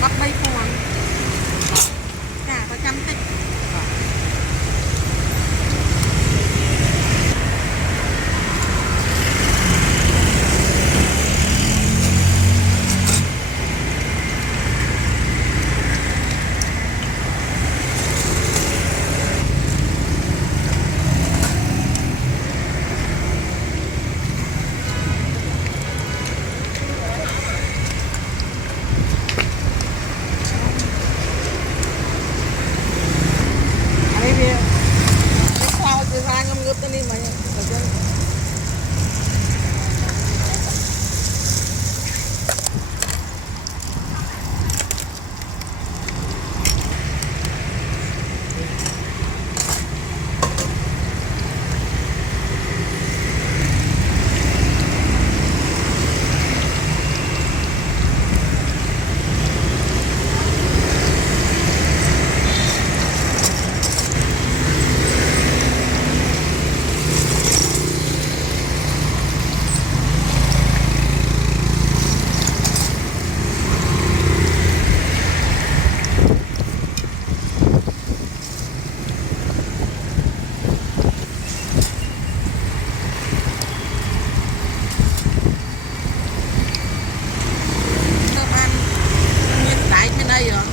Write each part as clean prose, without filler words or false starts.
bắt bay cuốn cả có trăm tích ngập tadi banyak bagian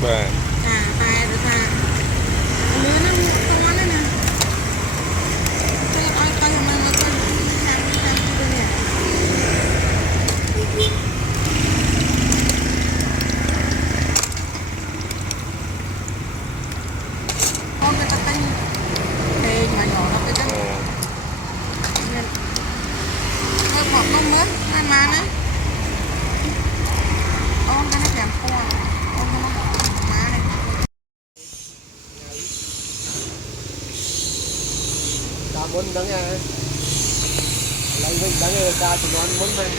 Vâng. Tài rồi ta lứa nó to đấy nè tôi coi mà coi sang tôi nè con người ta tinh thì mà nhỏ nó cái nó bọt nó mướt ai mà nữa con cái nó kèm con muốn đắng nha lấy mình đắng ra cho nó muốn mình